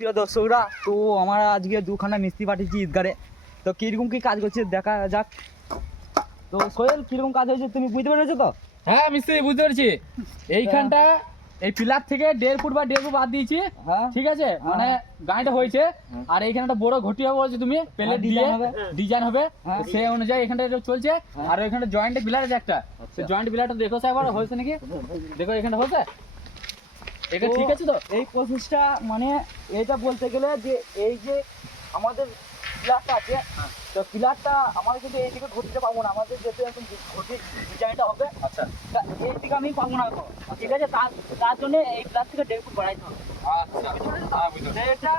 প্রিয় দর্শকরা, তো আমরা আজকে দুখানা মিস্ত্রি পাঠিয়েছি ঈদগারে। তো কিরকম কি কাজ করছে দেখা যাক। তো সোহেল, কিরকম কাজ হয়েছে তুমি বুঝতে পেরেছো তো? হ্যাঁ মিস্ত্রি, বুঝতে পেরেছি। এইখানটা এই পিলার থেকে 1.5 ফুট বা 1.5 ফুট বাদ দিয়েছি, হ্যাঁ ঠিক আছে? মানে গাঁইটা হয়েছে। আর এইখানে একটা বড় ঘটি হবে বলছো তুমি, প্লেট দিয়ে ডিজাইন হবে, হ্যাঁ। সেই অনুযায়ী এখানটা এটা চলছে। আর ওইখানে জয়েন্ট বিলার আছে একটা, জয়েন্ট বিলারটা দেখো একবার হয়েছে নাকি, দেখো এখানটা হয়েছে, এটা তো ঠিক আছে তো? এই প্রসেসটা মানে এইটা বলতে গেলে যে এই যে আমাদের পিলারটা আছে, তো পিলারটা আমাদের কিন্তু এইদিকে ঘটিতে পাবো না, আমাদের যেহেতু এখন ঘটির ডিজাইনটা হবে, আচ্ছা তা এইদিকে আমি পাবো না এখন, ঠিক আছে? তার জন্য এই পিলার থেকে 1.5 ফুট বাড়াইতে হবে। আচ্ছা, হ্যাঁ বুঝতে পেরেছি। এটা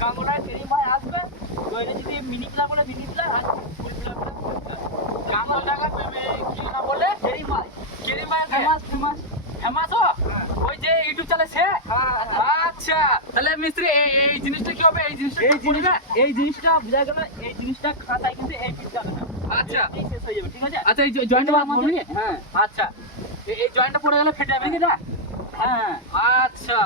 কাঙ্গনা কেরি ভাই আসবে, তো এটা যদি মিনি পিলার বলে মিনি পিলার, আর ফুল পিলার বলে ফুল পিলার। কাঙ্গল জায়গা কি না বলে? কেরি ভাই, কেরিমায় ফেমাস ফেমাস। ফেমাস ওই যে ইউটিউব চ্যানেল সে। আচ্ছা, তাহলে মিস্ত্রি এই জিনিসটা কি হবে? এই জিনিসটা এই পড়বে না? এই জিনিসটা বোঝা গেল, এই জিনিসটা খাতায় কিন্তু এই ফিট যাবে না। আচ্ছা এই শেষ হয়ে যাবে, ঠিক আছে? আচ্ছা, এই জয়েন্টটা আমাদের- পড়বে না? হ্যাঁ আচ্ছা, এই জয়েন্টটা পড়ে গেলে ফেটে যাবে কি না? হ্যাঁ, আচ্ছা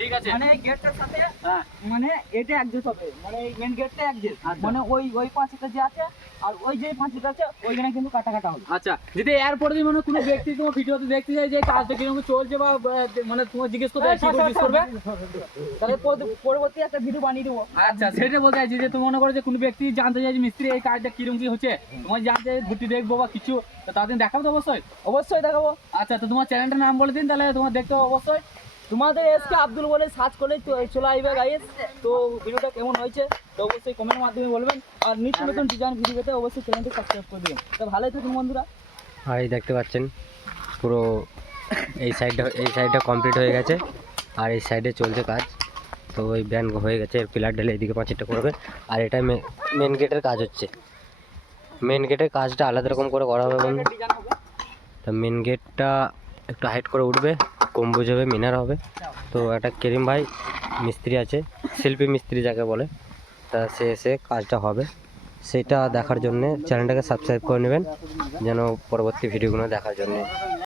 ঠিক আছে। মানে এই গেটটার সাথে হ্যাঁ মানে এটা অ্যাডজাস্ট হবে, মানে এই মেন গেটটা অ্যাডজাস্ট, আচ্ছা। মানে ওই পাঁচটা যে আছে আর ওই যে পাঁচটা আছে ওইখানে কিন্তু কাটা কাটা হবে। আচ্ছা, যদি এরপরে যদি মানে কোনো ব্যক্তি তোমার ভিডিওতে দেখতে চাই যে কাজটা কিরকম চলছে বা মানে তোমার জিজ্ঞেস করতে জিজ্ঞেস করবে, তাহলে পরবর্তী একটা ভিডিও বানিয়ে দেবো। আচ্ছা সেটা বলতে চাইছি যে তুমি মনে করো যে কোনো ব্যক্তি জানতে চাই যে মিস্ত্রি এই কাজটা কিরকম কি হচ্ছে, তোমার জানতে ঘুরতে দেখবো বা কিছু, তো তাদের দেখাবো তো অবশ্যই। অবশ্যই দেখাবো। আচ্ছা, তো তোমার চ্যানেলটার নাম বলে দিন, তাহলে তোমার দেখতে হবে অবশ্যই। তোমাদের এসকে আব্দুল বলে সার্চ করলে চলে আসবে গাইস। তো ভিডিওটা কেমন হয়েছে তো অবশ্যই কমেন্টের মাধ্যমে বলবেন, আর নিত্য নতুন ডিজাইন ভিডিও পেতে অবশ্যই চ্যানেলটি সাবস্ক্রাইব করে দেবেন। তো ভালোই থাকুন বন্ধুরা। আর এই দেখতে পাচ্ছেন পুরো এই সাইডটা কমপ্লিট হয়ে গেছে, আর এই সাইডে চলছে কাজ। তো ওই ব্যান হয়ে গেছে, এর পিলার ঢেলে এদিকে পাঁচিরটা করবে। আর এটা মেন গেটের কাজ হচ্ছে, মেন গেটের কাজটা আলাদা রকম করে করা হবে বন্ধু। ডিজাইন হবে। তা মেন গেটটা একটু হাইট করে উঠবে, গম্বুজ হবে, মিনার হবে। তো একটা করিম ভাই মিস্ত্রি আছে, শিল্পী মিস্ত্রি যাকে বলে, তা সে এসে কাজটা হবে। সেটা দেখার জন্যে চ্যানেলটাকে সাবস্ক্রাইব করে নেবেন, যেন পরবর্তী ভিডিওগুলো দেখার জন্যে।